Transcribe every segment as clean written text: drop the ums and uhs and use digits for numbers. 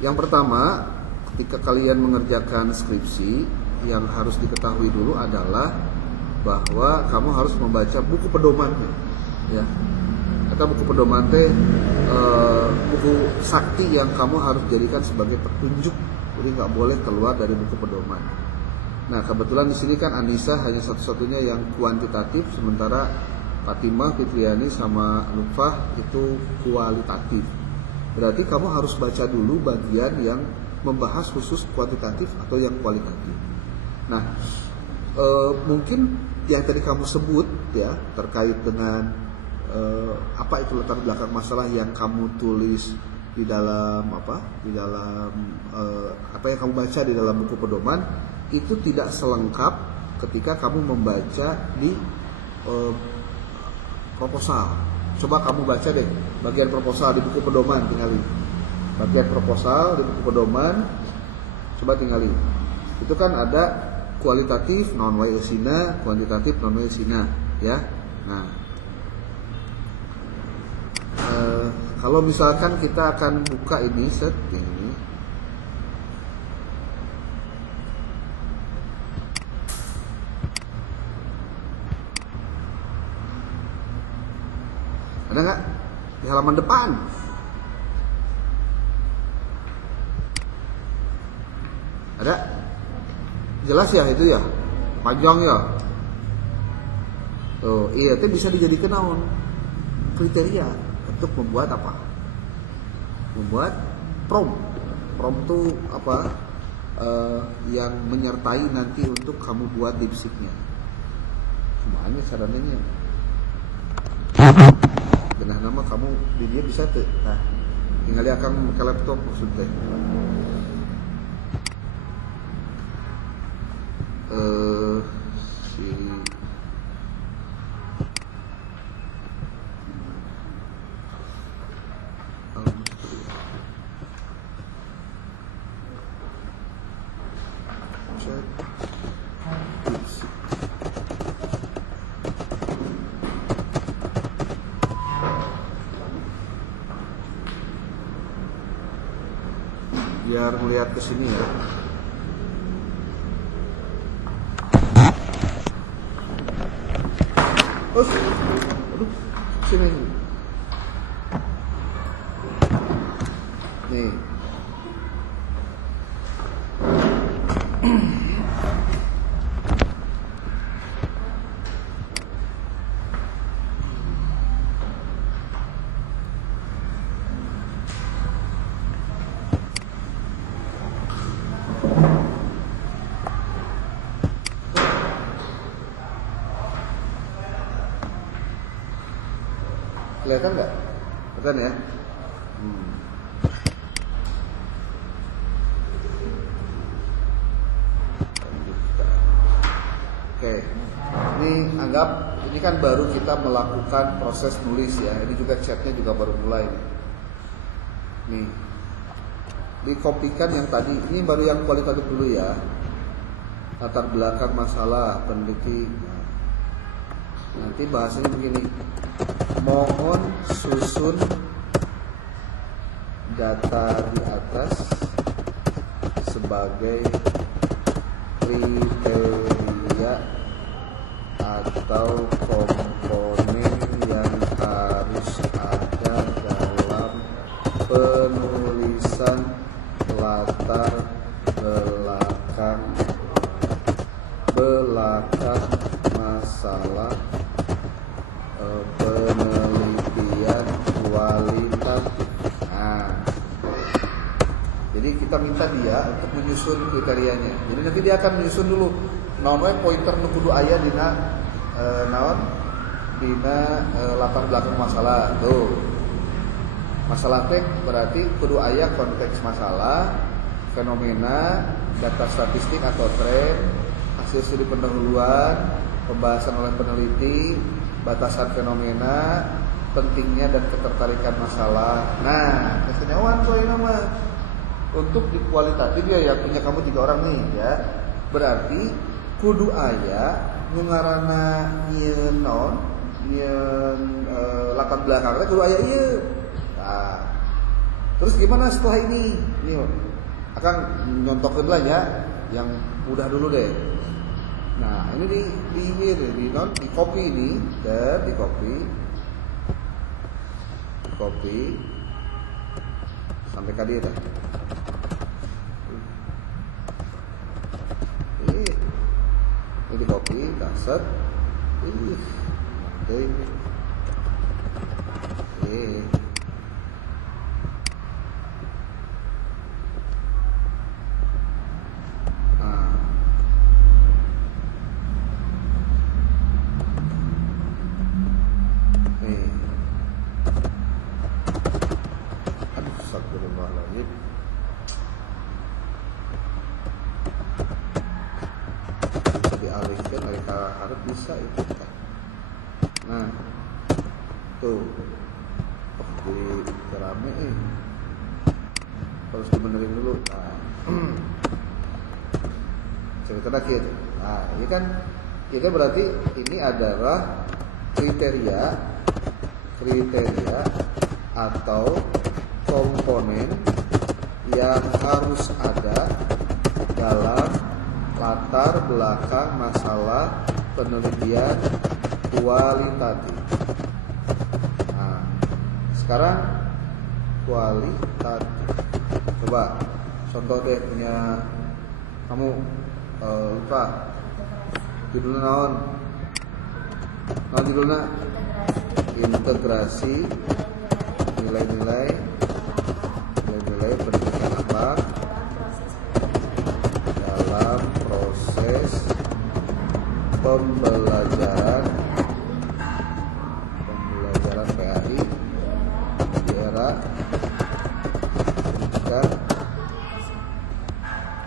Yang pertama, ketika kalian mengerjakan skripsi, yang harus diketahui dulu adalah bahwa kamu harus membaca buku pedoman, ya. Kata buku pedoman teh buku sakti yang kamu harus jadikan sebagai petunjuk, jadi nggak boleh keluar dari buku pedoman. Nah, kebetulan di sini kan Anissa hanya satu-satunya yang kuantitatif, sementara Fatimah, Fitriani, sama Lutfah itu kualitatif. Berarti kamu harus baca dulu bagian yang membahas khusus kuantitatif atau yang kualitatif. Nah, mungkin yang tadi kamu sebut ya terkait dengan apa itu latar belakang masalah yang kamu tulis di dalam apa yang kamu baca di dalam buku pedoman itu tidak selengkap ketika kamu membaca di proposal. Coba kamu baca deh bagian proposal di buku pedoman, tinggalin. Bagian proposal di buku pedoman, coba tinggalin. Itu kan ada kualitatif non way esina, kuantitatif non way esina, ya. Nah, kalau misalkan kita akan buka ini set ini, ada nggak di halaman depan? Ada? Jelas ya itu ya? Panjang ya? Oh iya, itu bisa dijadikan naon? Kriteria untuk membuat apa? Membuat prom. Prom itu apa? Yang menyertai nanti untuk kamu buat dipsiknya. Semuanya sarannya. Benah nama kamu di dia bisa tuh. Nah, tinggal akan ke laptop maksudnya. Biar melihat ke sini ya. Aduh, sini. Nih. Kelihatan nggak? Kelihatan ya? Oke, ini anggap ini kan baru kita melakukan proses nulis ya. Ini juga chatnya juga baru mulai. Nih, dikopikan yang tadi. Ini baru yang kualitatif dulu ya. Latar belakang masalah peneliti. Nanti bahasanya begini. Mohon susun data di atas sebagai kriteria atau komponen yang harus ada dalam penulisan latar belakang masalah penelitian kualitatif. Nah, jadi kita minta dia untuk menyusun kriterianya. Jadi nanti dia akan menyusun dulu naon we pointer nu kudu aya dina latar belakang masalah. Tuh. Masalah teh berarti kudu aya konteks masalah, fenomena, data statistik atau tren, hasil studi pendahuluan, pembahasan oleh peneliti, batasan fenomena, pentingnya dan ketertarikan masalah. Nah, kesenyawan coy nama. Untuk di kualitatif ya punya kamu 3 orang nih ya. Berarti kudu aya nu ngaranna nyeun naon? Nyeun latar belakangna kudu aya ieu. Nah, Terus gimana setelah ini? Ini akan nyontokin lah ya, yang mudah dulu deh. Nah ini di copy ini, dan di copy sampai ke dia dah. Ini di copy, daset. Nanti. Dialihkan dari harus bisa itu. Nah, tuh, jadi rame harus dibenerin dulu. Nah, cerita akhir. Nah, ini kan berarti ini adalah kriteria atau komponen yang harus ada dalam latar belakang masalah penelitian kualitatif. Nah, sekarang kualitatif. Coba contoh deh punya kamu, lupa judulnya naon? Naon judulnya? Integrasi nilai-nilai pendidikan akhlak dalam proses pembelajaran PAI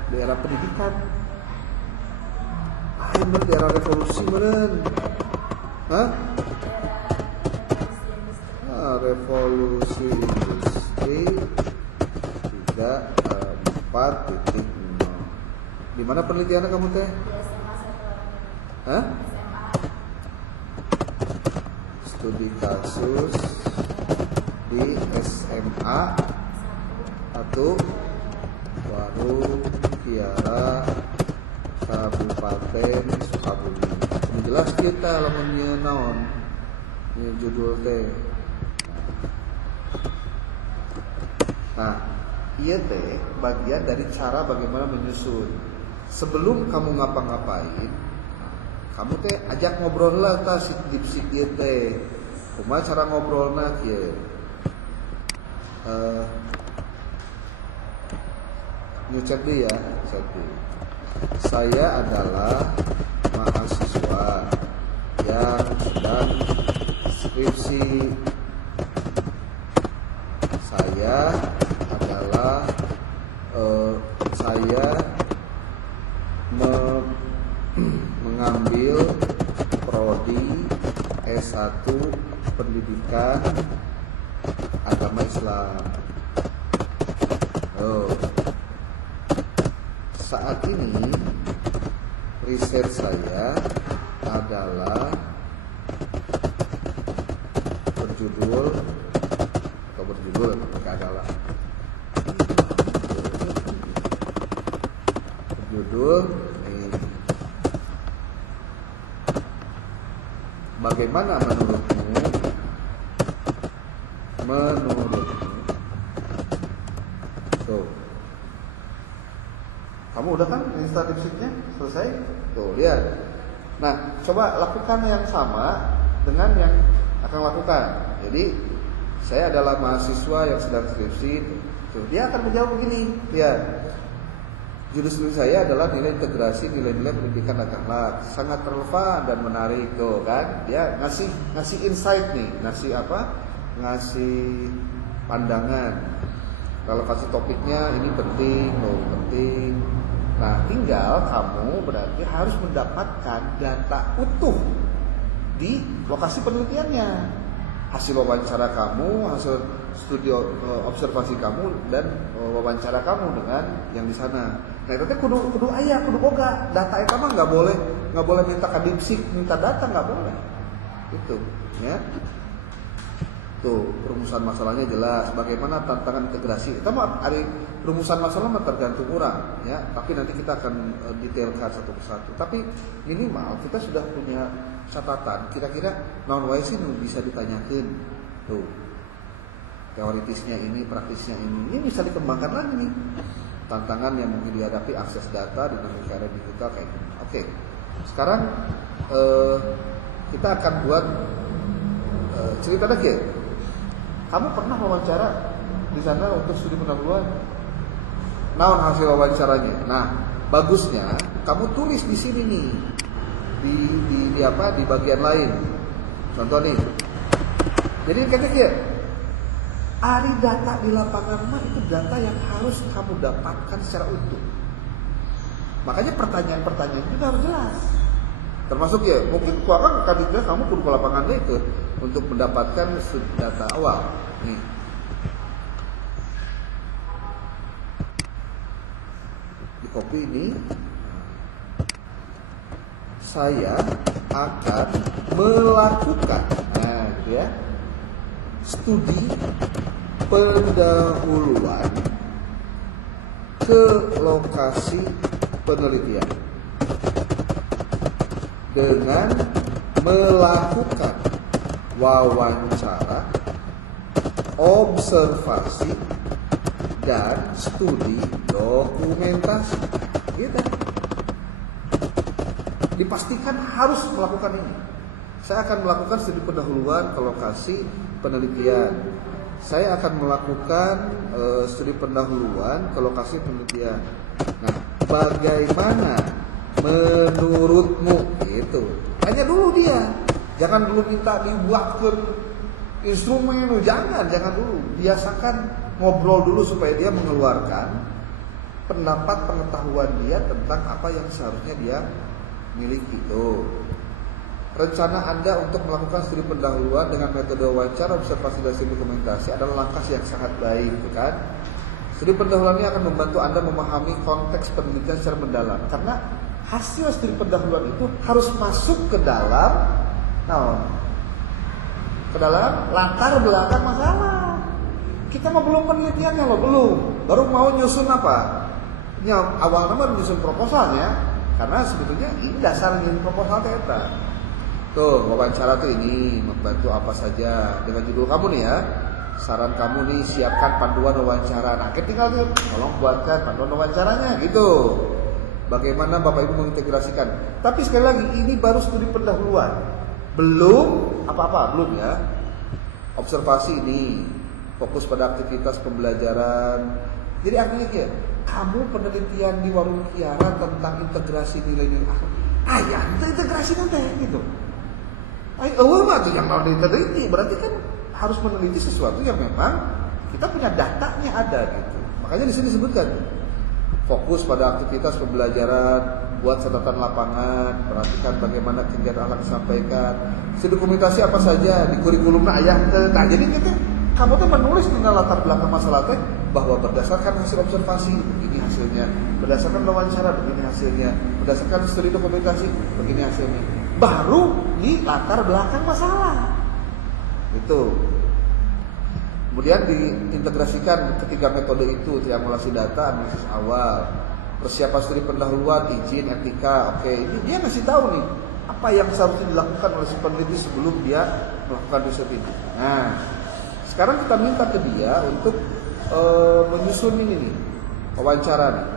di era pendidikan. Bener di era revolusi bener. Hah? Revolusi industri 4.0. Di mana penelitiannya kamu teh? Hah? Studi kasus di SMA atau Warung Kiara Kabupaten Sukabumi. Jelas kita lamunnya naon? Ini judul teh. Nah, iya teh bagian dari cara bagaimana menyusun. Sebelum kamu ngapa-ngapain, kamu teh ajak ngobrol lah tas dipsik ieu teh. Kumaha cara ngobrolna kieu? Nyucap deh ya, saya adalah mahasiswa yang sedang skripsi. Saya adalah mengambil prodi S1 Pendidikan Agama Islam. Saat ini riset saya adalah berjudul bagaimana menurutmu tuh, kamu udah kan statistiknya selesai tuh, lihat. Nah, coba lakukan yang sama dengan yang akan lakukan. Jadi saya adalah mahasiswa yang sedang skripsi. Tuh, dia akan menjawab begini, lihat. Judul studi saya adalah nilai integrasi nilai-nilai pendidikan akhlak. Sangat relevan dan menarik tuh kan. Dia ngasih insight nih, ngasih pandangan. Kalau kasih topiknya ini penting. Nah, tinggal kamu berarti harus mendapatkan data utuh di lokasi penelitiannya. Hasil wawancara kamu, hasil studi observasi kamu, dan wawancara kamu dengan yang di sana. Nah, itu kudu aya, kudu boga. Data itu mah nggak boleh minta kadipsik, minta data nggak boleh. Itu, ya. Tuh, rumusan masalahnya jelas. Bagaimana tantangan integrasi? Kita mau hari rumusan masalah tergantung orang, ya. Tapi nanti kita akan detailkan satu persatu. Tapi minimal kita sudah punya catatan. Kira-kira non wae sih bisa ditanyakan. Tuh, teoritisnya ini, praktisnya ini bisa dikembangkan lagi nih. Tantangan yang mungkin dihadapi akses data di negara digital kayak gitu. Oke, sekarang kita akan buat cerita lagi ya. Kamu pernah wawancara di sana untuk studi pendahuluan? Naon hasil wawancaranya? Nah, bagusnya kamu tulis di sini nih, di bagian lain. Contoh nih. Jadi kayaknya ari data di lapangan mah itu data yang harus kamu dapatkan secara utuh. Makanya pertanyaan-pertanyaan itu harus jelas. Termasuk ya, mungkin kuakan kandidat kamu kudu ke lapangan itu untuk mendapatkan data awal. Nih. Di copy ini saya akan melakukan ya, studi pendahuluan ke lokasi penelitian dengan melakukan wawancara, observasi, dan studi dokumentasi. Gitu. Dipastikan harus melakukan ini. Saya akan melakukan studi pendahuluan ke lokasi penelitian. Saya akan melakukan studi pendahuluan ke lokasi penelitian. Nah, bagaimana menurutmu? Itu tanya dulu dia, jangan dulu minta dibuatkan instrumen, jangan dulu. Biasakan ngobrol dulu supaya dia mengeluarkan pendapat pengetahuan dia tentang apa yang seharusnya dia miliki. Tuh, rencana Anda untuk melakukan studi pendahuluan dengan metode wawancara, observasi, dan dokumentasi adalah langkah yang sangat baik, kan? Studi pendahuluan ini akan membantu Anda memahami konteks penelitian secara mendalam, karena hasil studi pendahuluan itu harus masuk ke dalam latar belakang masalah. Kita mah belum penelitiannya loh, belum. Baru mau nyusun apa? Awal nama nyusun proposalnya, karena sebetulnya ini dasarnya proposal kita. Tuh, wawancara tuh ini membantu apa saja dengan judul kamu nih ya. Saran kamu nih, siapkan panduan wawancara. Nah, tinggal nih, tolong buatkan panduan wawancaranya gitu. Bagaimana Bapak Ibu mengintegrasikan? Tapi sekali lagi ini baru studi pendahuluan, belum apa-apa, belum ya. Observasi ini fokus pada aktivitas pembelajaran. Jadi artinya ya, kamu penelitian di warung Kiara tentang integrasi nilai-nilai akhlak. Ayah, integrasi nanti gitu. Mah tuh yang mau diteliti, berarti kan harus meneliti sesuatu yang memang kita punya datanya ada gitu. Makanya di sini disebutkan fokus pada aktivitas pembelajaran, buat catatan lapangan, perhatikan bagaimana kegiatan akan disampaikan. Dokumentasi apa saja di kurikulumnya ayah. Nah, jadi kita kamu tuh menulis di latar belakang masalah teh bahwa berdasarkan hasil observasi begini hasilnya, berdasarkan wawancara begini hasilnya, berdasarkan studi dokumentasi begini hasilnya. Baru di latar belakang masalah. Itu. Kemudian diintegrasikan ketiga metode itu, triangulasi data, analisis awal, persiapan studi pendahuluan, izin, etika. Oke, ini dia ngasih tahu nih apa yang seharusnya dilakukan oleh si peneliti sebelum dia melakukan riset ini. Nah, sekarang kita minta ke dia untuk menyusun ini nih, wawancara nih.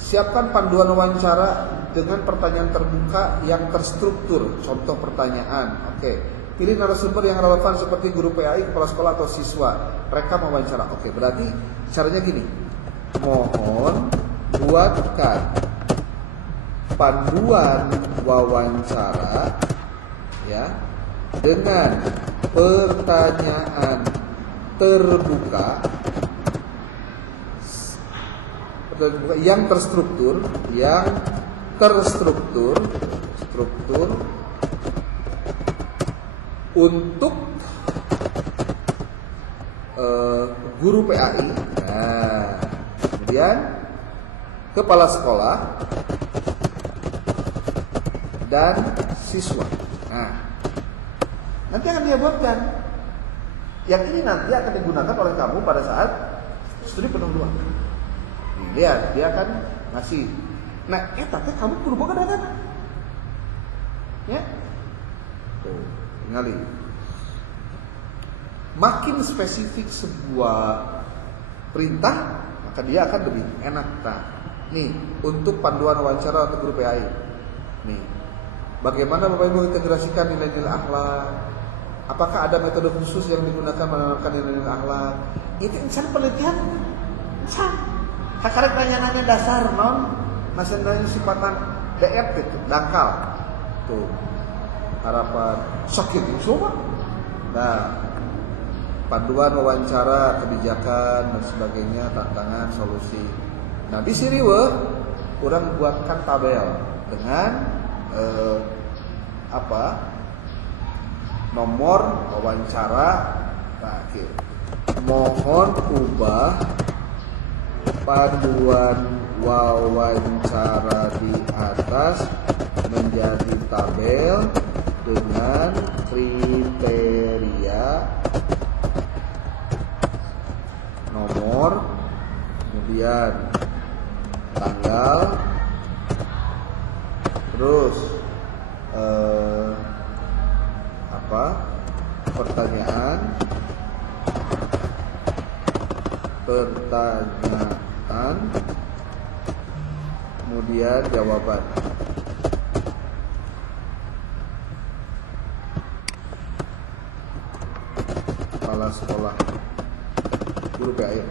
Siapkan panduan wawancara dengan pertanyaan terbuka yang terstruktur. Contoh pertanyaan. Oke. Pilih narasumber yang relevan seperti guru PAI, kepala sekolah atau siswa. Rekam wawancara. Oke, berarti caranya gini. Mohon buatkan panduan wawancara ya dengan pertanyaan terbuka yang terstruktur, struktur untuk guru PAI, nah, kemudian kepala sekolah dan siswa. Nah, Nanti akan dia buatkan. Yang ini nanti akan digunakan oleh kamu pada saat studi penuh. Lihat, dia akan ngasih. Nah, tapi kamu kudu boga dana. Ya. Tuh, ingali. Makin spesifik sebuah perintah, maka dia akan lebih enak. Nah, nih untuk panduan wawancara untuk guru PAI. Nih, bagaimana Bapak Ibu integrasikan nilai-nilai akhlak? Apakah ada metode khusus yang digunakan menerapkan nilai-nilai akhlak? Itu insan penelitian. Insan. Hakarek nanya-nanya dasar non, masih nanya sifatnya DF gitu, dangkal. Tuh, harapan sakit semua. Nah, panduan wawancara, kebijakan dan sebagainya, tantangan, solusi. Nah, di siriwe kurang buatkan tabel dengan nomor wawancara terakhir. Mohon ubah panduan wawancara di atas menjadi tabel dengan kriteria nomor, kemudian tanggal, terus pertanyaan, kemudian jawaban. Kepala sekolah, guru PAI.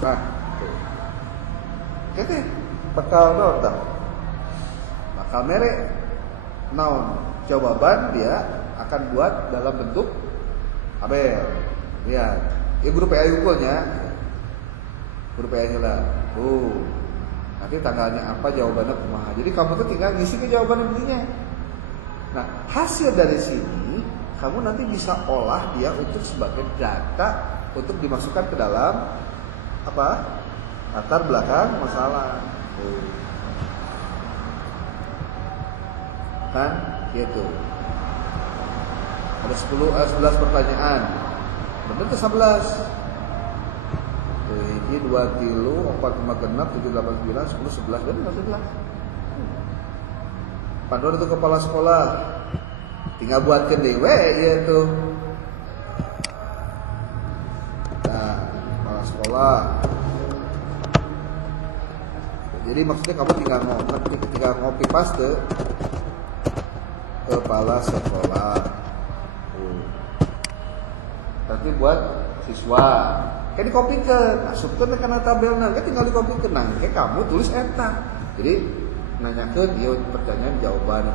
Nah, oke, bakal naon tah? Bakal merek naon? Jawaban dia akan buat dalam bentuk tabel. Lihat, ya guru PAI ukulnya, guru PAI lah. Nanti tanggalnya apa, jawabannya kumaha. Jadi kamu tuh tinggal ngisi ke jawaban intinya. Nah, hasil dari sini kamu nanti bisa olah dia untuk sebagai data untuk dimasukkan ke dalam latar belakang masalah. Kan gitu. Ada 11 pertanyaan. Bener ke 11. Ini 2 kilo 4 5 genap 7 8 9 10 11 dan 11. Panduan untuk kepala sekolah. Tinggal buatkan dewe ya tuh. Nah, kepala sekolah. Jadi maksudnya kamu tinggal ngopi paste kepala sekolah. Nanti buat siswa. Kayak dikopikeun, masukkeun kana tabelna, tinggal dikopikeun. Nah, kayak kamu tulis eta. Jadi nanyakeun ieu pertanyaan jawaban.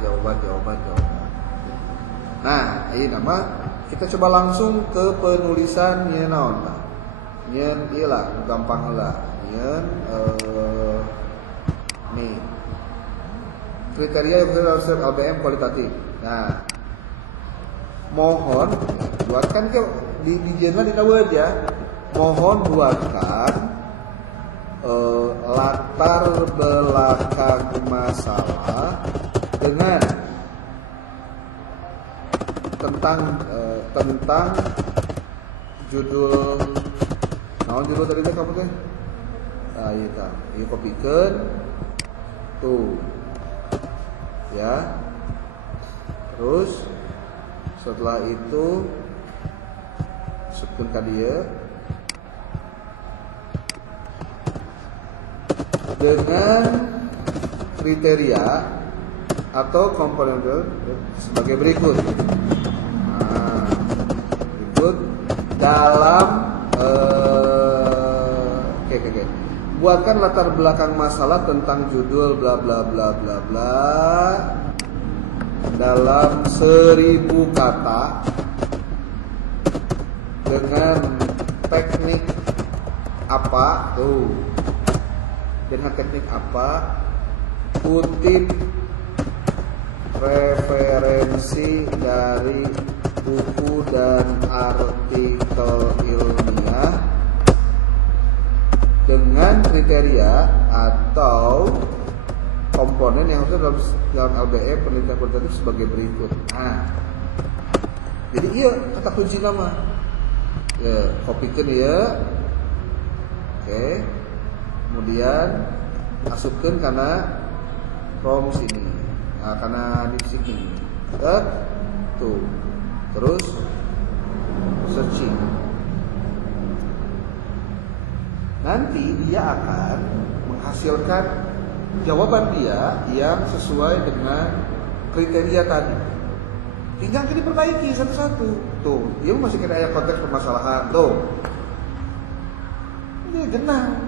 Nah, ini nama kita coba langsung ke penulisan nyeun naon lah. Nyeun ieu lah, gampang lah. Nyeun nih. Kriteria yang harus LBM kualitatif. Nah, mohon buatkan di jurnal di Word ya. Mohon buatkan latar belakang masalah dengan tentang judul. Naon judul tadi teh kamu teh? Ah ieu tah. Ieu kopikeun. Tuh. Ya. Terus setelah itu masukkan ke dia dengan kriteria atau komponen sebagai berikut. Nah, berikut dalam oke. Buatkan latar belakang masalah tentang judul bla bla bla bla bla dalam 1000 kata dengan teknik apa tuh? Dengan teknik apa? Kutip referensi dari buku dan artikel ilmiah dengan kriteria atau komponen yang harusnya dalam LBE penelitian kualitatif sebagai berikut. Nah, jadi iya kata kunci nama. Ya, kopikeun ya. Oke. Kemudian masukkan karena from sini. Nah, karena di sini. Tuh. Terus searching. Nanti dia akan menghasilkan jawaban dia yang sesuai dengan kriteria tadi. Tinggal diperbaiki satu-satu. Tuh, dia masih kena ayat konteks permasalahan. Tuh, ini genang,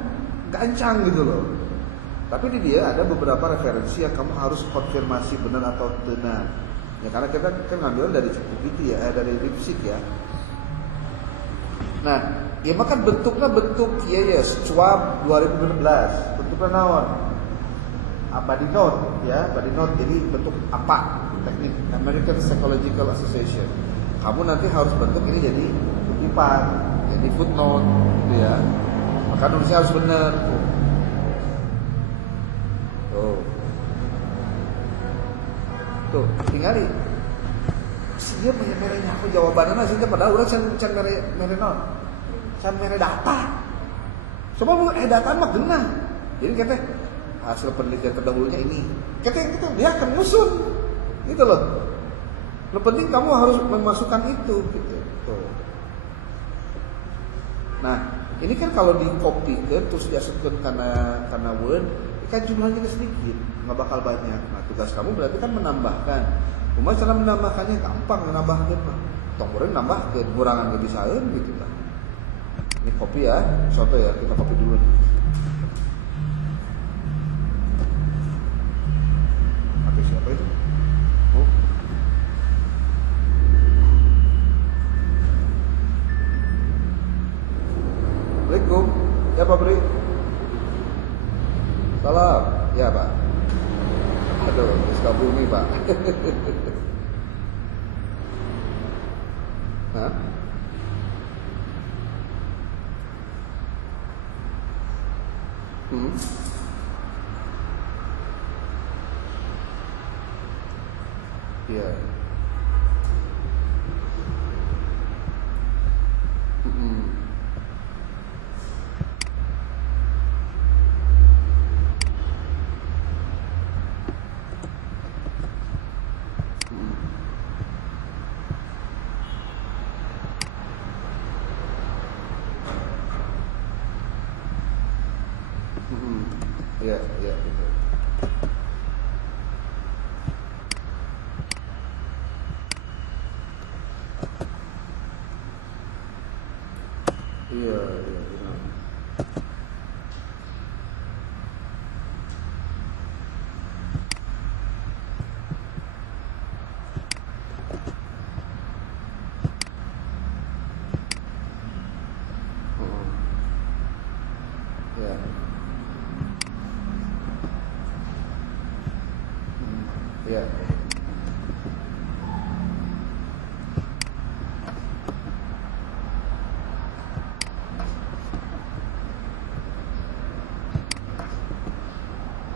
gancang gitu loh. Tapi di dia ada beberapa referensi yang kamu harus konfirmasi benar atau tidak. Ya karena kita kan ngambil dari ChatGPT ya, dari DeepSeek ya. Nah, ya maka bentuknya bentuk ya Schwab 2016, bentuknya naon? Body note ya, body note. Jadi bentuk apa? Teknik American Psychological Association. Kamu nanti harus bentuk ini jadi kutipan, jadi footnote gitu ya. Maka nulisnya harus benar. Tuh, tinggali. Dia mere-merenya aku jawabannya sih padahal urang can mere non. Can mere data. Coba data mah genah. Jadi katanya hasil penelitian terdahulunya ini. Kita dia akan nyusun. Gitu loh. Yang penting kamu harus memasukkan itu gitu. Tuh. Nah, ini kan kalau di copy terus diasupkan karena Word, kan jumlahnya sedikit, nggak bakal banyak. Nah, tugas kamu berarti kan menambahkan. Cuma cara menambahkannya gampang, menambahkan mah. Tombolnya nambahkan, kurangan kebiasaan gitu lah. Ini copy ya, contoh ya, kita copy dulu. Oke, siapa itu? Oh. Assalamualaikum. Ya Pak Bri. Salam. Ya Pak. Aduh, Sukabumi Pak. Hah? Iya. Iya, iya betul. Iya, iya benar. Iya. Iya.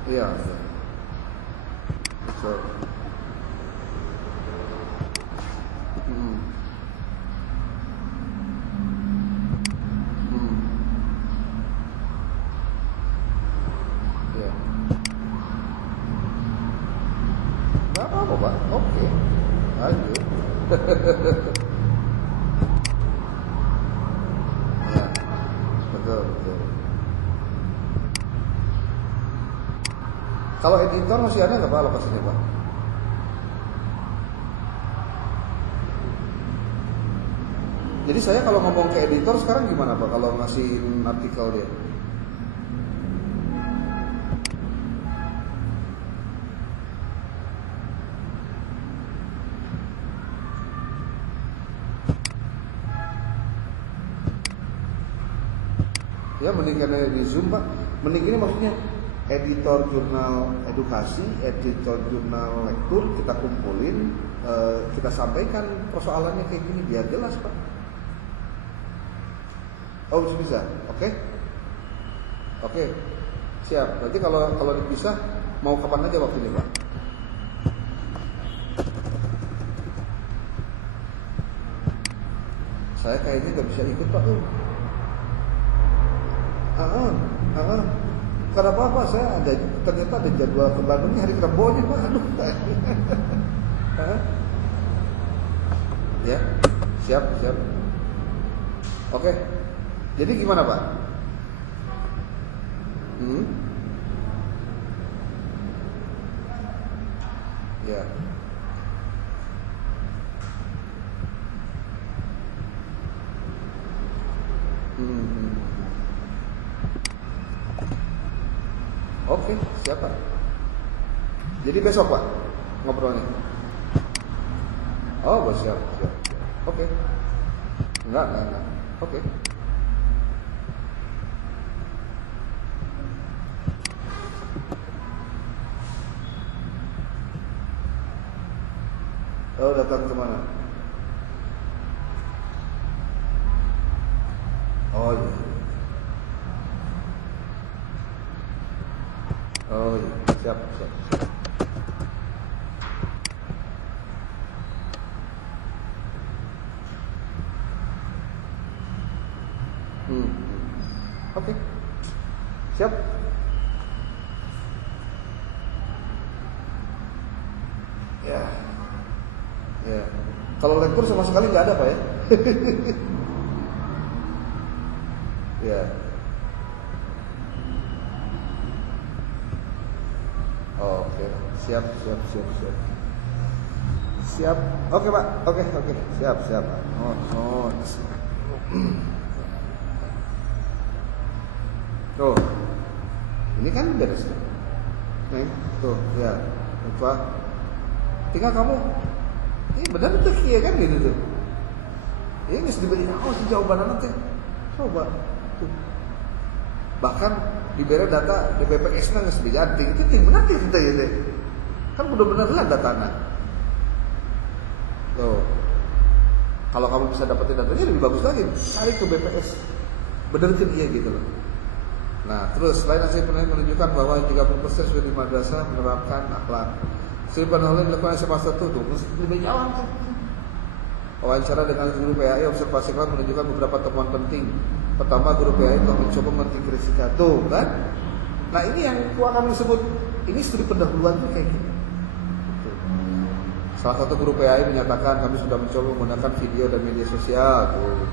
Iya. So. Iya. Nggak apa-apa Pak. Oke. Lanjut. Ya. Betul, betul. Kalau editor masih ada nggak Pak lokasinya Pak? Jadi saya kalau ngomong ke editor sekarang gimana Pak kalau ngasih artikel dia? Ya mending karena di Zoom Pak. Mending ini maksudnya editor jurnal edukasi, editor jurnal lektur kita kumpulin, kita sampaikan persoalannya kayak gini biar jelas Pak. Oh bisa, oke, oke, siap. Berarti kalau dipisah Mau kapan aja waktunya Pak? Saya kayaknya nggak bisa ikut Pak. Karena apa? Saya ternyata ada jadwal ke Bandungnya hari Rabunya Pak. Aduh. Ya, siap. Oke. Jadi gimana Pak? Ya. Oke, siap Pak. Jadi besok Pak ngobrolnya. Oh, siap. Oke. Enggak. Oke. Oh, datang kemana? Oh iya. Oh iya, siap. Oke. Siap. Ya. Kalau lektur sama sekali nggak ada Pak ya? Ya. Oke, siap. Oke Pak, oke. Siap Pak. Oh. Tuh, ini kan beres. Nih, tuh, ya, lupa. Tinggal kamu, ini benar tuh kia kan gitu tuh. Ini mesti diberi jawaban nanti. Coba. Tuh. Bahkan diberi data di BPS nggak mesti diganti. Itu benar kita ya deh. Kan benar-benar lah datanya. Tuh. Kalau kamu bisa dapetin datanya lebih bagus lagi. Cari ke BPS. Bener ke dia gitu loh. Nah, terus selain hasil penelitian menunjukkan bahwa 30% sudah di madrasah menerapkan akhlak. Studi penelitian dilakukan SMA 1 tuh, lebih nyawang kan. Wawancara dengan guru PAI observasi kelas menunjukkan beberapa temuan penting. Pertama, guru PAI telah mencoba mengintegrasikan tuh kan. Nah, ini yang akan disebut ini studi pendahuluan tuh kayak gini. Salah satu guru PAI menyatakan kami sudah mencoba menggunakan video dan media sosial tuh.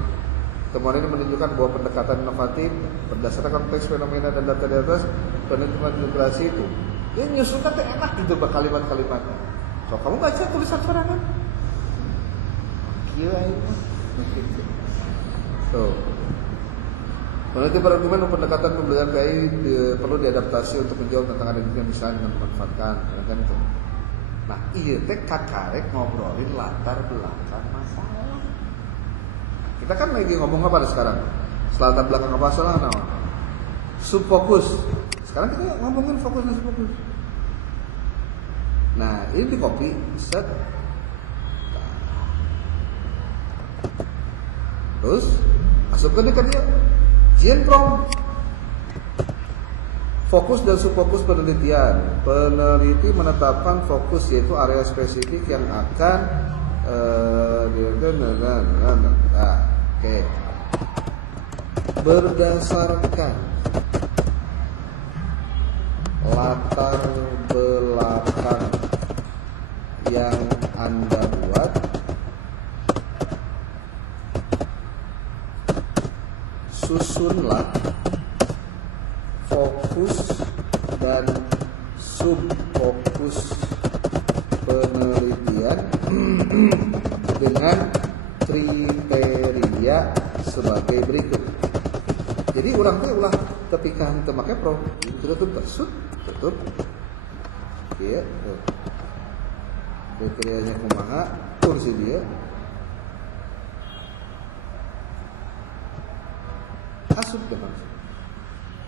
Temuan ini menunjukkan bahwa pendekatan inovatif berdasarkan konteks fenomena dan data di atas penentuan integrasi itu. Dia nyusunkan tuh enak gitu kalimat-kalimatnya. So kamu baca tulisan sorangan. Gila itu. Tuh. Peneliti berargumen pendekatan pembelajaran PAI perlu diadaptasi untuk menjawab tantangan yang bisa dengan memanfaatkan kan itu. Nah, iya teh kakarek ngobrolin latar belakang masalah. Kita kan lagi ngomong apa sekarang? Latar belakang apa masalah nama? Subfokus. Sekarang kita ngomongin fokus dan subfokus. Nah, ini di copy, set. Terus masukkan ke dia. Jien from fokus dan subfokus penelitian. Peneliti menetapkan fokus yaitu area spesifik yang akan oke. Berdasarkan latar belakang yang Anda buat, susunlah fokus dan subfokus penelitian dengan kriteria sebagai berikut. Jadi orang teh ulah ketika henteu make pro, tutup tersut, tutup. Iya, tuh. Kriterianya kumaha? Kursi dia. Asup ke langsung.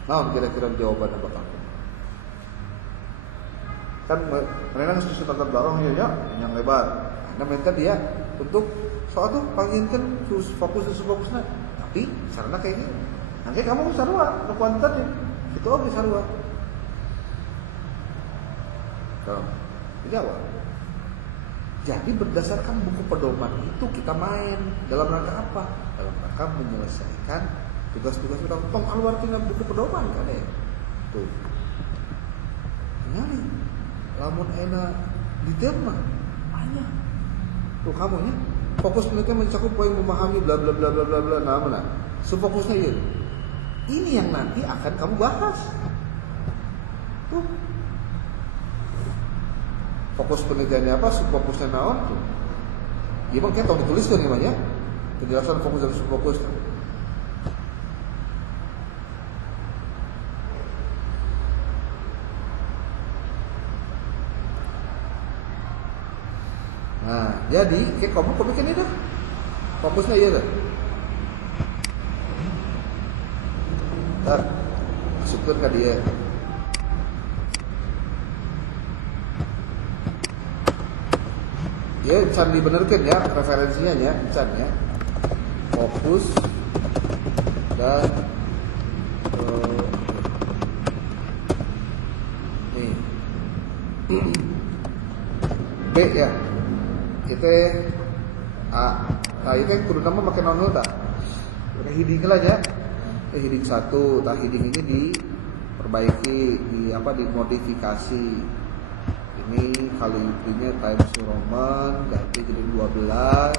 Nah, kira-kira jawaban apa kamu? Kan mereka susun latar belakang ya, yang lebar. Nah, minta dia untuk soal tuh panggilkan fokus fokusnya. Tapi sarana kayak gini. Nanti kamu sarua, kuantitatif. Itu oke sarua. Dijawab. Jadi berdasarkan buku pedoman itu kita main dalam rangka apa? Dalam rangka menyelesaikan tugas-tugas kita. Pengeluarkan buku pedoman kan ya. Tuh. Nyari. Lamun enak detail mah banyak. Tuh kamu ya. Fokus penelitian mencakup poin memahami bla bla bla bla bla bla. Nah, mana? Fokusnya ya. Ini yang nanti akan kamu bahas. Tuh. Fokus penelitiannya apa? Subfokusnya naon tuh. Ya bang, kita dituliskan namanya. Penjelasan fokus dan subfokus kan. Nah, jadi kayak kamu bikin itu. Fokusnya iya dah. Ntar masukkan ke dia. Ya, can dibenerkan ya referensinya ya, can ya. Fokus dan nih B ya. Itu A. Nah, itu kudu nama pakai nol tak? Pakai heading lah ya. Heading 1, tah heading ini diperbaiki, dimodifikasi. Ini kali intinya Times New Roman ganti jadi 12.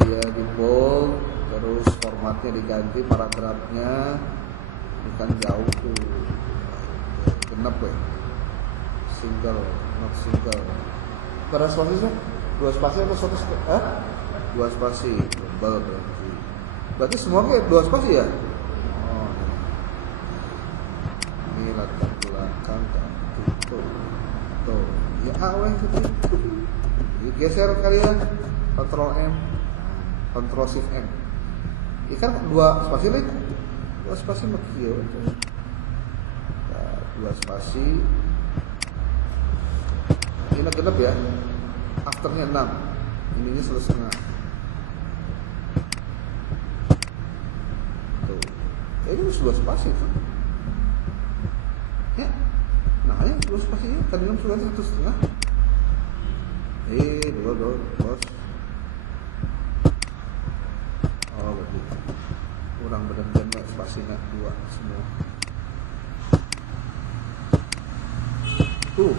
Iya di bold, terus formatnya diganti, paragrafnya ini kan jauh tuh. Genap ya. Single, not single. Berapa spasi sih? 2 spasi atau 1 spasi? 2 spasi, double berarti. Berarti semuanya 2 spasi ya? Oh. Ini latar belakang itu. Tuh, ya awal gitu. Geser kali ya. Ctrl M, Ctrl Shift M. Ini kan 2 spasi lagi. 2 spasi makio. Nah, 2 spasi. Ini genap ya. Afternya 6. Ininya 1,5. Tuh. Ini 2 spasi kan. Ya. Nah, ini 2 spasi ini tadi 6 sudah 1,5. Dua, bos. Oh, berarti kurang benar-benar spasinya 2 semua. Tuh.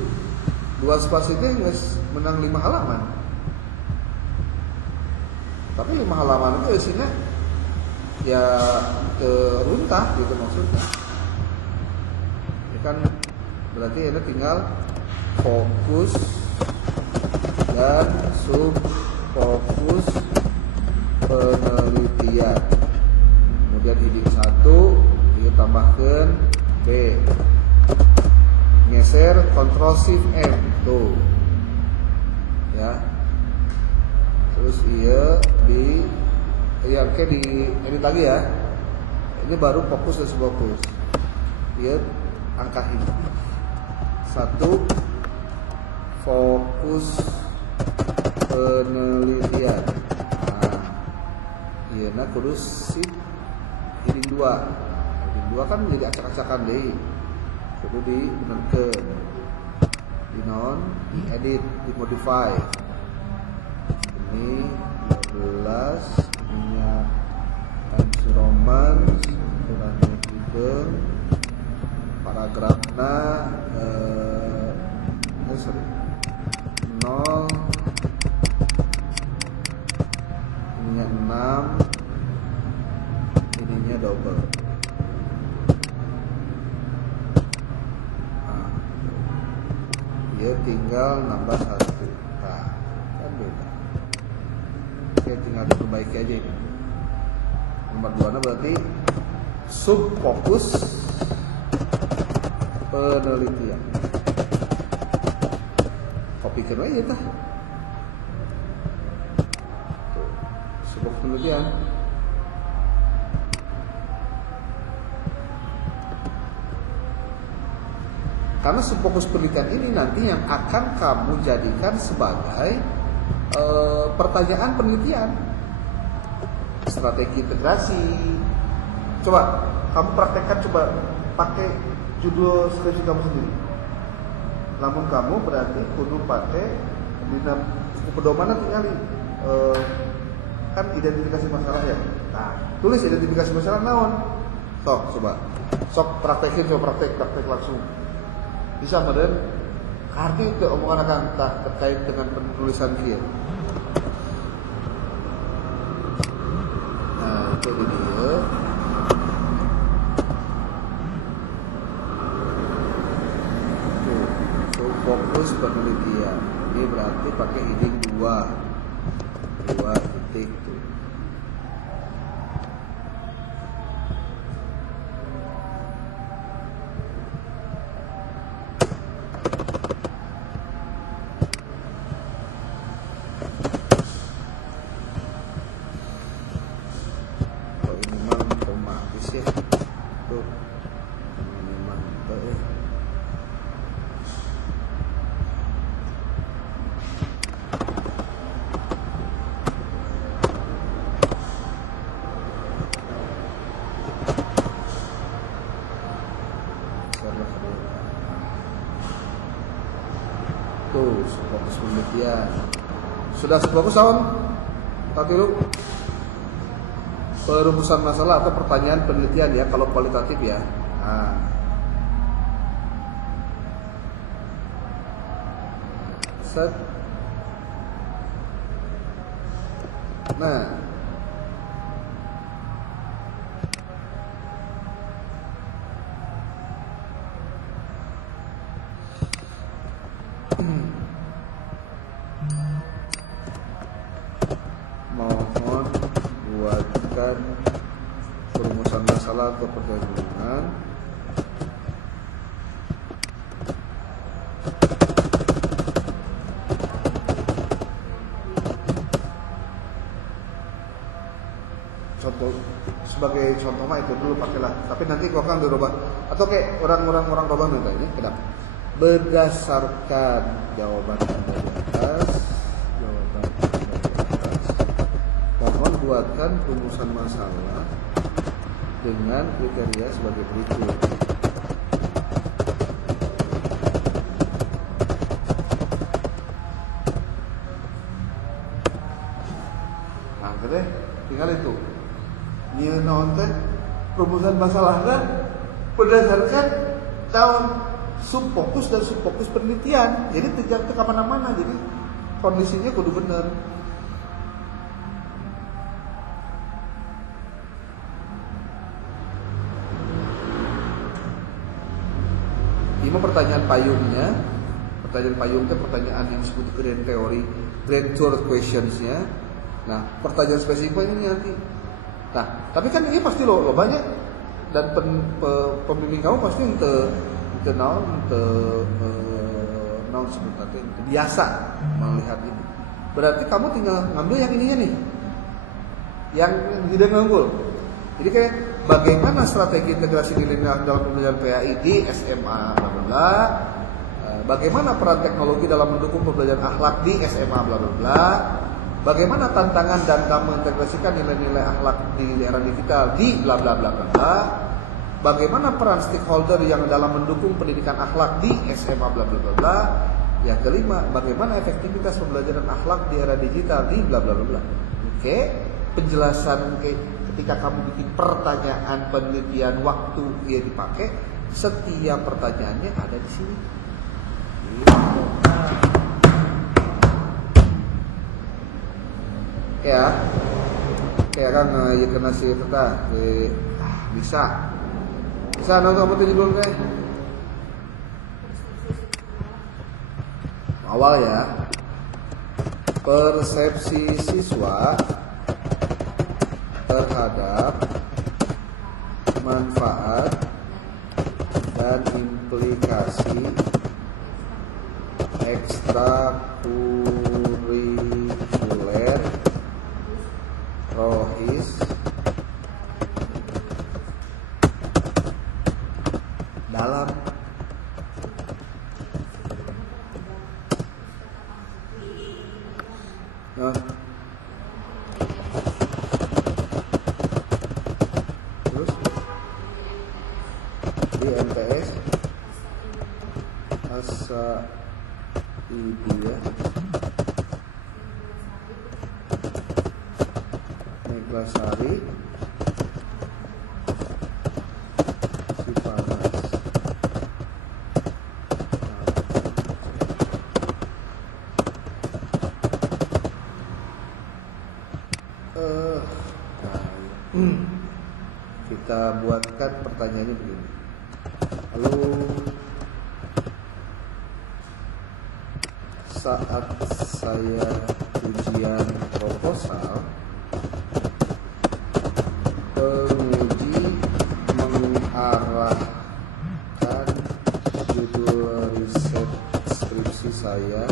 2 spasi itu menang 5 halaman. Tapi 5 halaman itu isinya ya runtah gitu maksudnya. Ya kan berarti ini tinggal fokus dan subfokus penelitian. Kemudian heading 1 ditambahkan B. Geser Ctrl Shift M tuh. Ya. Terus iya kayak di edit lagi ya. Ini baru fokus dan subfokus. Iya angka ini. 1 fokus penelitian. Nah, iya nah kudu shift heading 2. Heading 2 kan jadi acak-acakan deh. Kudu dibenerkeun. Di non, di edit, di modify. Ini 12, ininya Times New Roman, ukurannya hitung, paragrafnya 0, ininya 6, ininya double. Nah, dia tinggal nambah 1. Nah, kan beda. Oke, tinggal diperbaiki aja ini. Nomor 2 berarti subfokus penelitian. Kopikan aja tah. Subfokus penelitian. Karena subfokus penelitian ini nanti yang akan kamu jadikan sebagai pertanyaan penelitian. Strategi integrasi. Coba kamu praktekkan, coba pakai judul skripsi kamu sendiri. Lamun kamu berarti kudu pakai dina buku pedoman tinggali kan identifikasi masalah ya. Nah, tulis identifikasi masalah naon. Sok coba. Sok praktekin, coba praktek langsung. Bisa meureun arti itu omongan akan terkait dengan penulisan kieu. Nah, itu dia. Fokus penelitian. Ini berarti pakai heading 2 titik tuh. Oh, ini mah otomatis ya. Tuh. Ini mah tuh fokus penelitian. Sudah fokus tahun tadi lu perumusan masalah atau pertanyaan penelitian ya kalau kualitatif ya. Set. Nah, mohon buatkan perumusan masalah atau pertanyaan contoh sebagai contoh mah itu dulu pakailah, tapi nanti kau akan dirubah atau kayak orang robah minta ini kenapa berdasarkan jawaban Anda di atas mohon buatkan perumusan masalah dengan kriteria sebagai berikut. Nah, deh, tinggal itu. Nyieu naon teh perumusan masalahnya berdasarkan tahun subfokus dan subfokus penelitian. Jadi tidak ke mana-mana. Jadi kondisinya kudu bener. Ini pertanyaan payungnya. Pertanyaan payung itu pertanyaan yang disebut grand theory, grand short questions-nya. Nah, pertanyaan spesifik ini nanti. Nah, tapi kan ini pasti lo banyak dan pembimbing kamu pasti naon sebenarnya biasa melihat ini. Berarti kamu tinggal ngambil yang ininya nih, yang tidak ngunggul. Jadi kayak bagaimana strategi integrasi nilai dalam pembelajaran PAI di SMA bla bla bla. Bagaimana peran teknologi dalam mendukung pembelajaran akhlak di SMA bla bla bla. Bagaimana tantangan dan kamu integrasikan nilai-nilai akhlak di era digital di bla bla bla bla bla. Bagaimana peran stakeholder yang dalam mendukung pendidikan akhlak di SMA bla bla bla bla. Yang kelima, bagaimana efektivitas pembelajaran akhlak di era digital di bla bla bla bla. Oke, penjelasan ketika kamu bikin pertanyaan penelitian waktu dia dipakai, setiap pertanyaannya ada di sini. Ya, kayak kan ya kena si tetah bisa nonton apa tuh judul kayak awal ya, persepsi siswa terhadap manfaat dan implikasi ekstrakurikuler rohis dalam terus di MTS Ibu ya. Neglasari Sipanas. Kita buatkan pertanyaannya begini. Lalu saat saya ujian proposal, penguji mengarahkan judul riset skripsi saya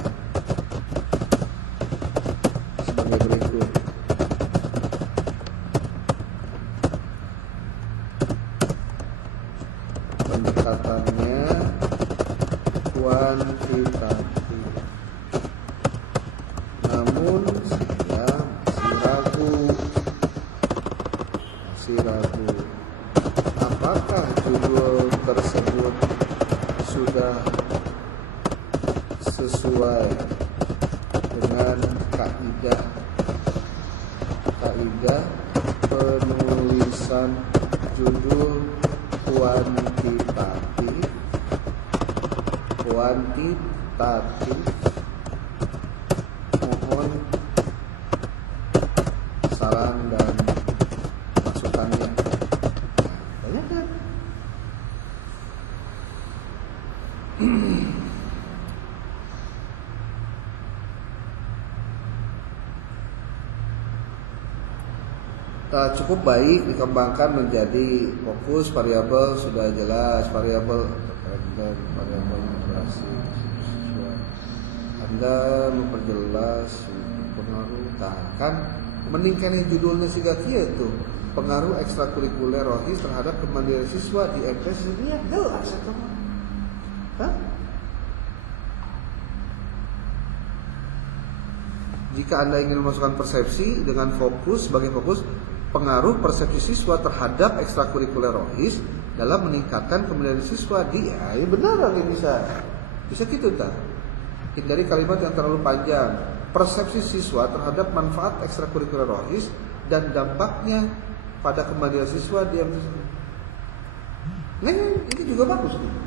sebagai berikut. Pendekatannya kuantitatif, namun saya masih ragu apakah judul tersebut sudah sesuai dengan kaidah penulisan judul kuantitatif. Mohon saran dan masukannya. Banyak kan? Cukup baik dikembangkan menjadi fokus variabel sudah jelas, variabel dan variabel operasi. Anda memperjelas pengaruh kan meningkatnya judulnya siga kieu tuh, pengaruh ekstrakurikuler rohis terhadap kemandirian siswa di MTS ini ya jelas itu. Jika Anda ingin memasukkan persepsi dengan fokus sebagai fokus, pengaruh persepsi siswa terhadap ekstrakurikuler rohis dalam meningkatkan kemandirian siswa di ya benar lagi bisa gitu tak? Hindari kalimat yang terlalu panjang. Persepsi siswa terhadap manfaat ekstrakurikuler rohis dan dampaknya pada kemandirian siswa di MTS. Nah, ini juga bagus gitu.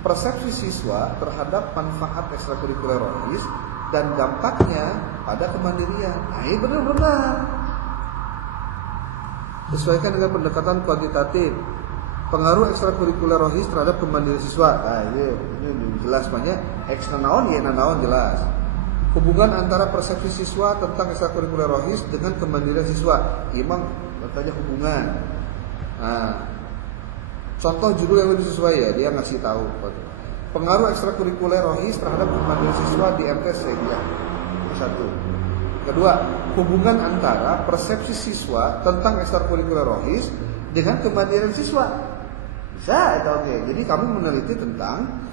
Persepsi siswa terhadap manfaat ekstrakurikuler rohis dan dampaknya pada kemandirian. Nah, ini benar-benar sesuaikan dengan pendekatan kuantitatif. Pengaruh ekstrakurikuler rohis terhadap kemandirian siswa. Nah, ini jelas banyak. X nanaon ya nanaon jelas. Hubungan antara persepsi siswa tentang ekstrakurikuler rohis dengan kemandirian siswa. Emang bertanya hubungan. Nah, contoh judul yang lebih sesuai ya, dia ngasih tahu. Pengaruh ekstrakurikuler rohis terhadap kemandirian siswa di MTS ya. Satu. Kedua, hubungan antara persepsi siswa tentang ekstrakurikuler rohis dengan kemandirian siswa. Bisa, itu oke. Jadi kamu meneliti tentang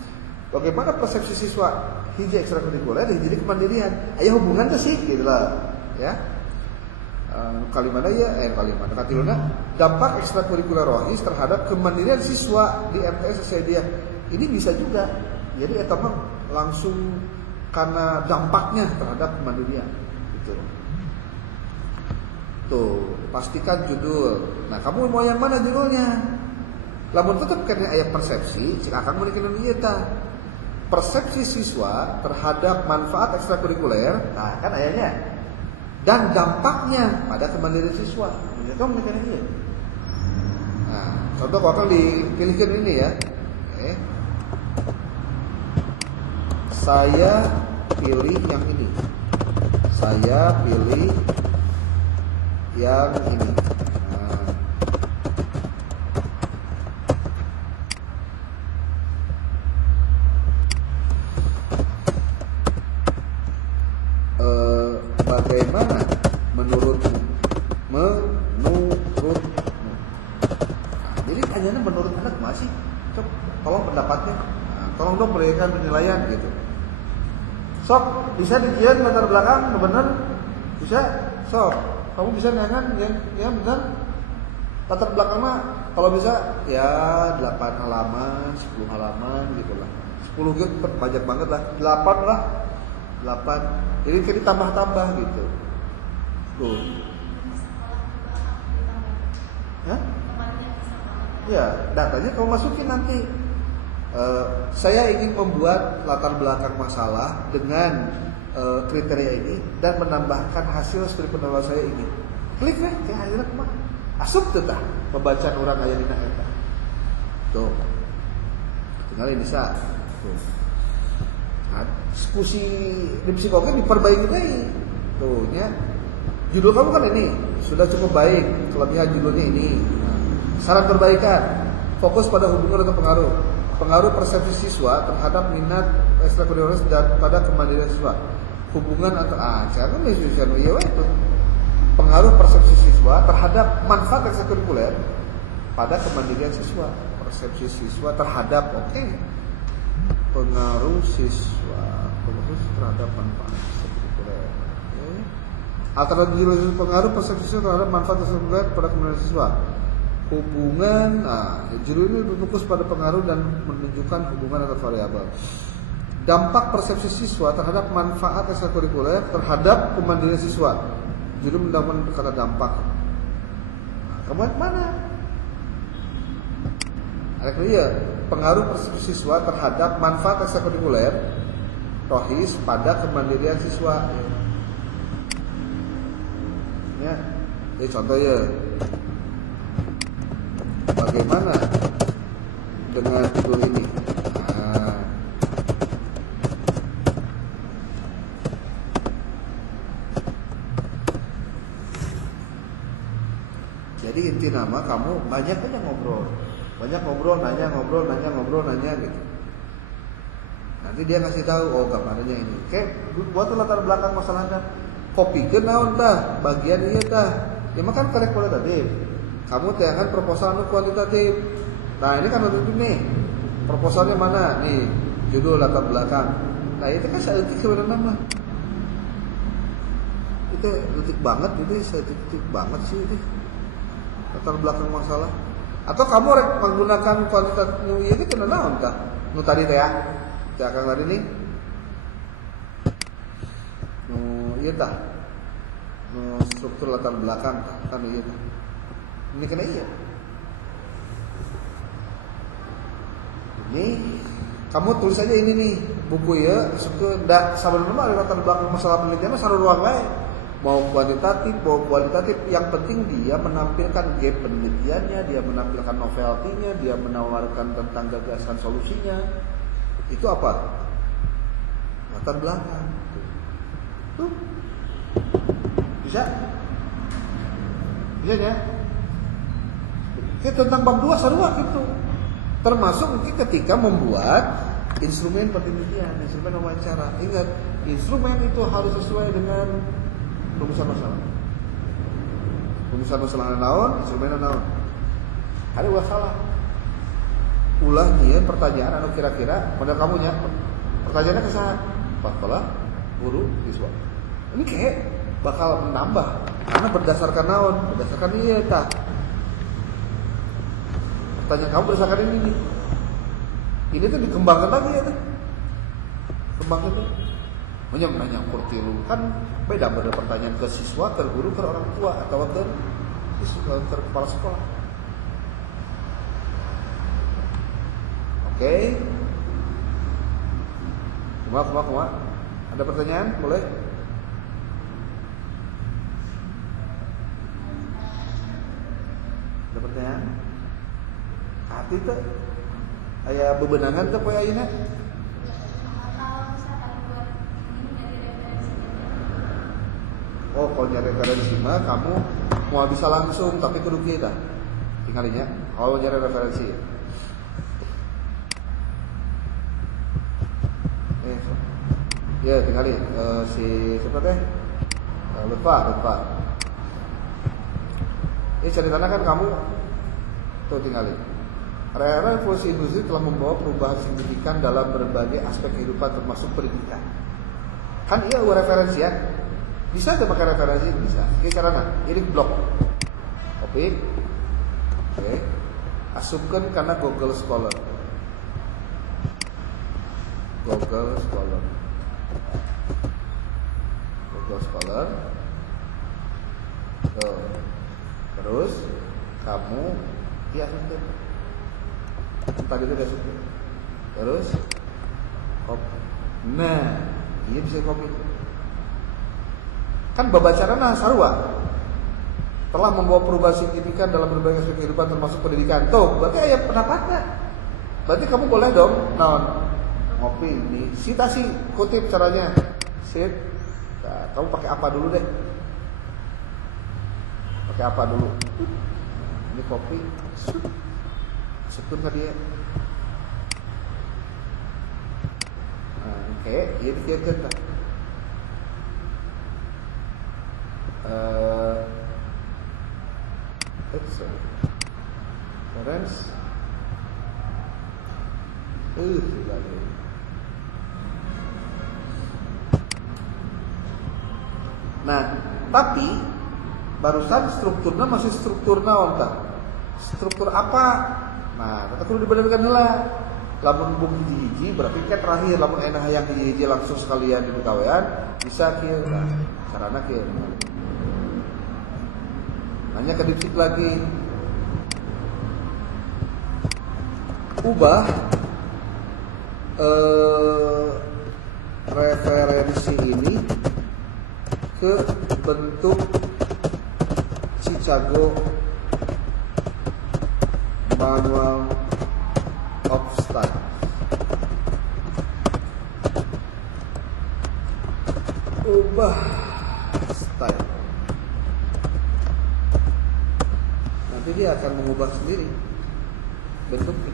bagaimana persepsi siswa hiji ekstrakurikuler jadi kemandirian. Aya hubungan tuh sih gitu lah, ya. Kalimat katiluna dampak ekstrakurikuler rohis terhadap kemandirian siswa di MTS dia. Ini bisa juga. Jadi eta mah langsung karena dampaknya terhadap kemandirian. Gitu. Tuh, pastikan judul. Nah, kamu mau yang mana judulnya? Lamun tetap karena ayat persepsi, cik akang mau dikenaun ieu tah. Persepsi siswa terhadap manfaat ekstrakurikuler, nah kan ayatnya. Dan dampaknya pada kemandirian siswa. Kamu mau dikenaun ieu. Nah, contoh kalau akan dipilihkan ini ya. Oke. Saya pilih yang ini. Saya pilih yang ini. Bagaimana menurutmu? Menurutmu. Nah, jadi tanyanya menurut anak masih. Coba tolong pendapatnya. Nah, tolong dong berikan penilaian gitu. Sok, bisa dijian latar belakang, benar? Bisa? Sok, kamu bisa nangan ya benar? Latar belakang mah kalau bisa ya 8 halaman, 10 halaman gitu lah. 10 gig banyak banget lah. 8 lah. 8. Jadi kayak ditambah-tambah gitu. Tuh. Hah? Ya, datanya kamu masukin nanti. Saya ingin membuat latar belakang masalah dengan kriteria ini dan menambahkan hasil studi penelitian saya ini. Klik weh, kayak akhirnya kemana? Asup tuh tah, pembacaan orang aya dina eta. Tuh. Tinggal ini bisa. Tuh. Nah, diskusi di psikologi diperbaiki deh. Tuh, ya. Judul kamu kan ini sudah cukup baik, kelebihan judulnya ini. Nah, saran perbaikan, fokus pada hubungan atau pengaruh persepsi siswa terhadap minat ekstrakurikuler dan pada kemandirian siswa. Hubungan atau jangan itu. Pengaruh persepsi siswa terhadap manfaat ekstrakurikuler pada kemandirian siswa. Persepsi siswa terhadap pengaruh siswa terhadap manfaat ekstrakurikuler. Alternatif judul pengaruh persepsi siswa terhadap manfaat ekstrakurikuler pada kemandirian siswa. Hubungan, judul ini berfokus pada pengaruh dan menunjukkan hubungan atau variabel. Dampak persepsi siswa terhadap manfaat ekstrakurikuler terhadap kemandirian siswa. Judul mendapatkan kata dampak. Kamu mana? Ada ya, pengaruh persepsi siswa terhadap manfaat ekstrakurikuler rohis pada kemandirian siswa. Ya, ini contoh ya. Bagaimana dengan judul ini? Jadi inti nama kamu banyak aja ngobrol, nanya gitu. Nanti dia kasih tahu, oh gambarnya ini. Kayak buat latar belakang masalahnya. Kopi ke naon tah, bagian iya tah. Ya makan karek kualitatif. Kamu tanyakan proposal kualitatif. Nah ini kan udah nih. Proposalnya mana? Nih judul latar belakang. Nah itu kan seetik sebenarnya mah. Itu detik banget, itu seetik banget sih itu. Latar belakang masalah. Atau kamu menggunakan kualitatif ini kena naon tah? Nu tadi teh ya. Teh Kang tadi nih. Nu ieu tah. Nu struktur latar belakang kan ieu tah. Ini kena iya. Ini kamu tulis aja ini nih buku ya. Sudah sabar dulu ada latar belakang masalah penelitian sarua ruang lain. Mau kuantitatif, mau kualitatif, yang penting dia menampilkan gap penelitiannya, dia menampilkan novelty-nya, dia menawarkan tentang gagasan solusinya. Itu apa? Latar belakang. Tuh. Bisa? Bisa ya? Tentang bab 2 sarua gitu. Termasuk mungkin ketika membuat instrumen penelitian, instrumen wawancara. Ingat, instrumen itu harus sesuai dengan rumusan masalah. Rumusan masalah naon, instrumen naon. Ada salah. Ulah nyieun pertanyaan anu kira-kira model kamu nya. Pertanyaannya ke saha? Sekolah, guru, siswa. Ini kayak bakal menambah karena berdasarkan naon? Berdasarkan ieu tah. Pertanyaan kamu berdasarkan ini nih. Ini tuh dikembangkan lagi ya tuh. Kembangkan tuh. Nanya kurtilu kan beda pertanyaan ke siswa, ke guru, ke orang tua atau ke kepala sekolah. Oke. Kuma. Ada pertanyaan? Boleh? Ada pertanyaan? Hati tuh aya bebenangan tuh poe ayeuna. Oh, kalau nyari referensi mah kamu mau bisa langsung tapi kudu kita. Tinggalin ya. Kalau nyari referensi. Ya, tinggalin si siapa teh? Lupa. Ini ceritanya kan kamu tuh tinggalin. Revolusi industri telah membawa perubahan signifikan dalam berbagai aspek kehidupan termasuk pendidikan. Kan iya referensi ya. Bisa aja pakai referensi, bisa. Oke, caranya ini blok. Topik. Oke. Asumkan karena Google Scholar. Google Scholar. Google Scholar. Tuh. Terus kamu suntik. Tadi itu udah suntik. Terus copy. Nah, iya bisa copy. Kan babacarana sarua telah membawa perubahan signifikan dalam berbagai aspek kehidupan termasuk pendidikan. Tuh, berarti ayat pendapatnya. Berarti kamu boleh dong ngopi ini. Citasi, kutip caranya. Sit. Nah, kamu pakai apa dulu deh? Pakai apa dulu? Ini kopi. Sutun ke dia. Oke, ini dia kan. Terus nah, tapi barusan strukturnya masih struktur naon tah? Struktur apa? Nah, tetap perlu dibedakan heula. Lamun bung hiji-hiji berarti kan terakhir lamun enak yang hiji-hiji langsung sekalian di pegawaian bisa kieu. Nah, carana kieu. Nanya ke dipsik lagi. Ubah referensi ini ke bentuk Chicago Manual of Style. Ubah style. Nanti dia akan mengubah sendiri bentuknya.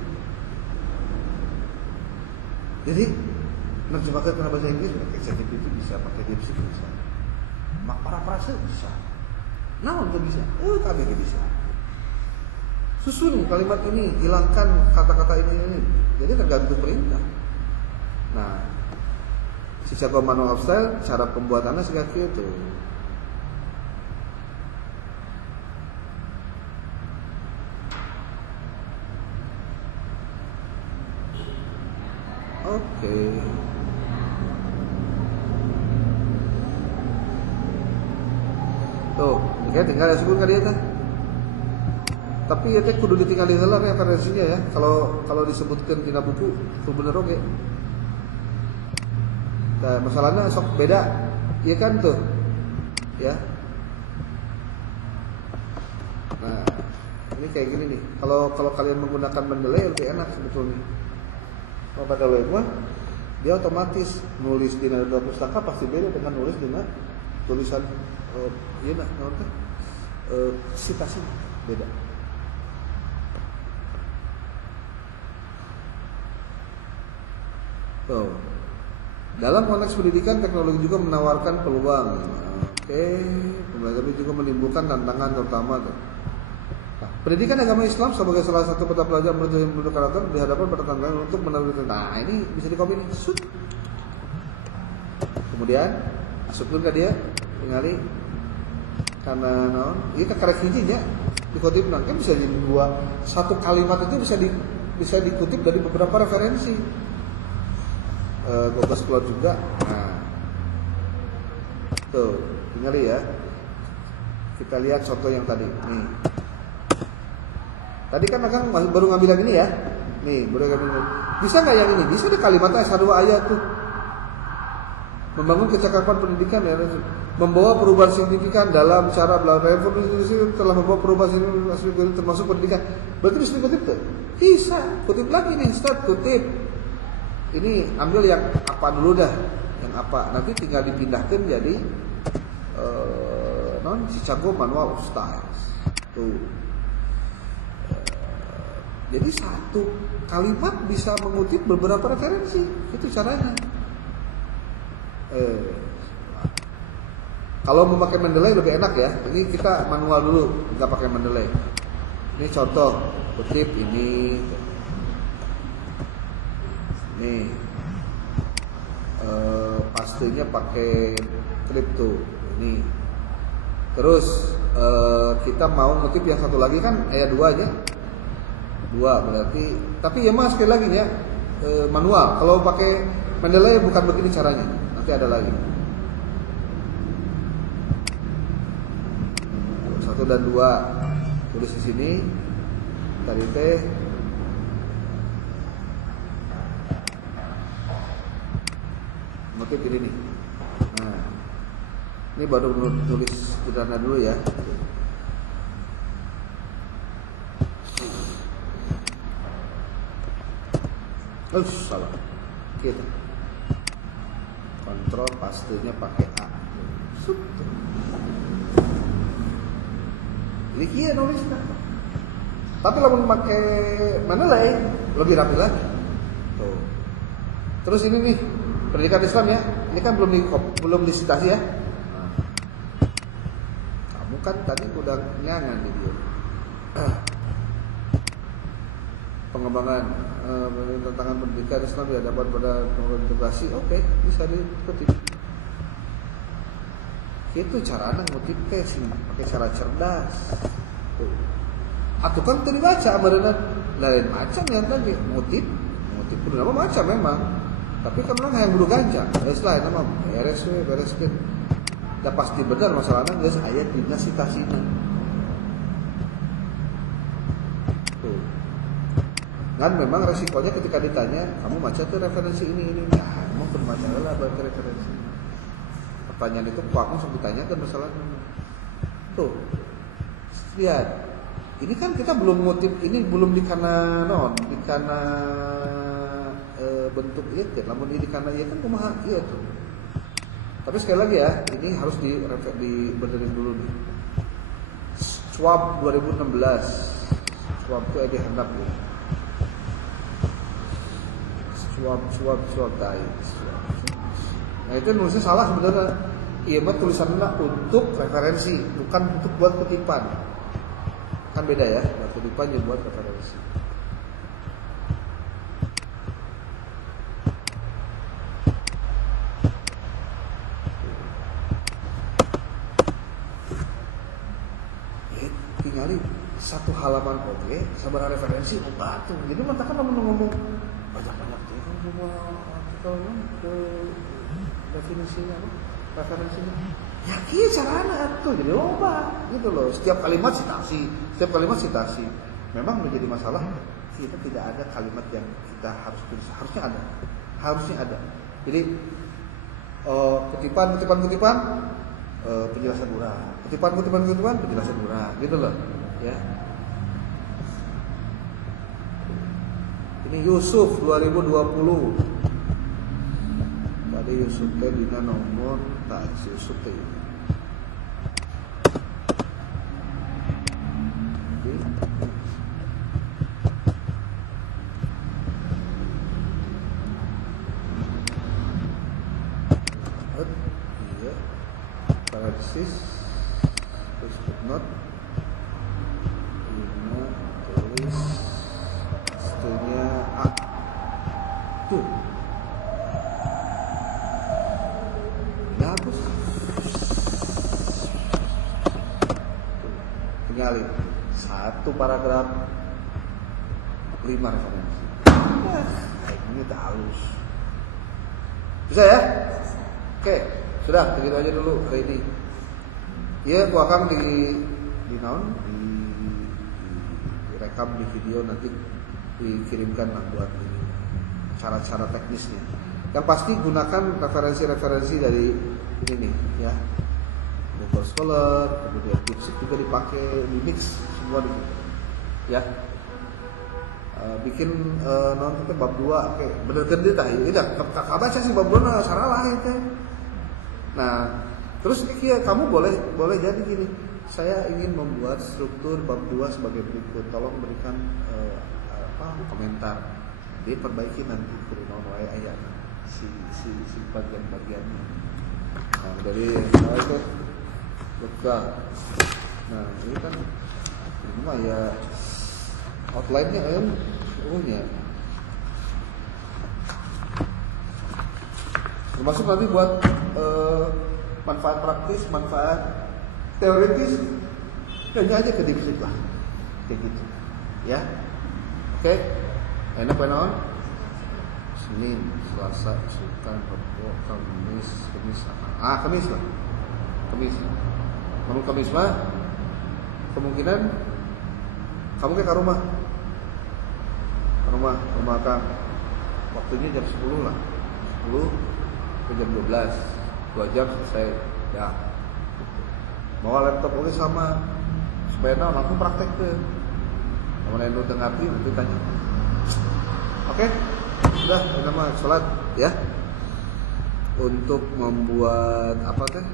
Jadi menerjemahkan ke bahasa Inggris pakai ChatGPT bisa, pakai DeepSeek bisa, paraphrase bisa, naon tuh bisa, kami bisa. Susun kalimat ini, hilangkan kata-kata ini. Jadi tergantung perintah. Nah, Chicago Manual of Style cara pembuatannya seperti itu. Oke. Tuh, ini tinggal sebut kali ya. Tapi ya teh kudu ditinggali heula referensinya ya. Kalau disebutkan dina buku kudu bener oge. Nah, masalahnya sok beda. Iya kan tuh. Ya. Nah, ini kayak gini nih. Kalau kalian menggunakan Mendeley lebih enak sebetulnya. Kalau Mendeley mah dia otomatis nulis di dua pustaka pasti beda dengan nulis dengan tulisan ieu nah naon teh? Citasi beda. So, dalam konteks pendidikan, teknologi juga menawarkan peluang. Pembelajaran juga menimbulkan tantangan terutama. Nah, pendidikan agama Islam sebagai salah satu mata pelajaran bentuk karakter dihadapkan pada tantangan untuk menawarkan. Nah, ini bisa dikombinasi. Kemudian masukkan ke dia, tinggali karena non, ini kan karek hijinya dikutip kan bisa jadi dua satu kalimat itu bisa dikutip dari beberapa referensi. Google Scholar juga. Nah, tuh, tinggali ya. Kita lihat contoh yang tadi. Nih. Tadi kan Akang baru ngambil yang ini ya. Nih, baru ngambil. Bisa nggak yang ini? Bisa deh kalimatnya S2 ayat tuh. Membangun kecakapan pendidikan ya. Membawa perubahan signifikan dalam cara belajar. Reformasi telah membawa perubahan signifikan termasuk pendidikan. Berarti bisa dikutip tuh? Bisa. Kutip lagi nih, start kutip. Ini ambil yang apa dulu dah, yang apa nanti tinggal dipindahkan jadi Chicago Manual of Styles tuh. Jadi satu kalimat bisa mengutip beberapa referensi, itu caranya. Kalau memakai Mendeley lebih enak ya. Ini kita manual dulu, nggak pakai Mendeley. Ini contoh kutip ini. Nih, pastinya pakai klip tuh, ini. Terus kita mau ngutip yang satu lagi kan ayat 2 aja, 2 berarti. Tapi ya mas sekali lagi ya manual. Kalau pakai Mendeley bukan begini caranya. Nanti ada lagi. 1 dan 2 tulis di sini. Tadi teh motif ini nih. Nah, ini baru tulis sederhana dulu ya. Salah. Gitu. Kontrol pastenya pakai A. Ini kia nulisnya. Tapi kalau pakai Mendeley lebih rapi lagi. Tuh. Terus ini nih pendidikan Islam ya. Ini kan belum disitasi ya. Nah. Kamu kan tadi udah nyangan di dia. Pengembangan tantangan pendidikan Islam di hadapan pada integrasi, oke, bisa diketik. Itu caranya ngutipnya sih, pakai cara cerdas. Atau kan tadi baca berenang lain macam yang tadi ngutip itu nama macam memang. Tapi kan orang yang bulu gancang, lain nama bereskan. Dah pasti benar masalahnya guys ayat dina sitasina. Kan memang resikonya ketika ditanya kamu baca tuh referensi ini ya kamu berbaca lah baca referensi. Pertanyaan itu kok langsung ditanyakan masalahnya. Tuh lihat ini kan kita belum ngutip ini belum dikana bentuk itu namun ini dikana ya kan kumaha iya tuh. Tapi sekali lagi ya ini harus dibenerin dulu nih. Schwab 2016 Schwab itu ada handap nih. Suap tai. Nah itu nulisnya salah sebenarnya. Iya mah tulisannya untuk referensi, bukan untuk buat kutipan. Kan beda ya, buat kutipan ya buat referensi. Tinggali satu halaman oke, sabar referensi batu. Jadi mah kan ngomong banyak-banyak artikel ke definisinya referensinya ya kia caranya tuh jadi loba gitu loh setiap kalimat citasi memang menjadi masalah kita tidak ada kalimat yang kita harus tulis harusnya ada jadi kutipan penjelasan urang kutipan penjelasan urang gitu loh ya. Ini Yusuf 2020. Tadi Yusuf teh dina nomor tak Yusuf teh. Iya. Parenthesis terus footnote. Ini tulis nya A tuh hapus tinggalin satu paragraf 5 referensi ini tak halus bisa ya oke sudah begitu aja dulu hari ini ya gua akan direkam di video nanti dikirimkan lah buat cara-cara teknisnya. Yang pasti gunakan referensi-referensi dari ini nih ya. Google Scholar, kemudian DeepSeek juga dipakai, Linux semua gitu. Ya. Bikin nonton bab 2 oke, bener kan dia tah. Iya, kakak baca sih bab 2 salah itu. Nah, terus kia kamu boleh jadi gini. Saya ingin membuat struktur bab 2 sebagai berikut. Tolong berikan komentar diperbaiki nanti kurang wae aya si bagian-bagiannya. Nah, dari itu buka. Nah, ini kan ini mah ya outline-nya nya. Termasuk nanti buat manfaat praktis, manfaat teoritis, hanya aja ke DeepSeek lah, kayak gitu, ya. Oke, enak benar. Senin, Selasa, Senin, Rabu, Kamis apa? Kamis lah. Kamu Kamis mah kemungkinan kamu ke rumah Kang. Waktunya jam 10 lah. 10 ke jam 12. 2 jam selesai. Ya. Bawa laptop oke sama. Supaya langsung praktek tuh. Kamu nanya udah ngerti nanti tanya. Oke. Sudah, nama sholat ya. Untuk membuat apa teh?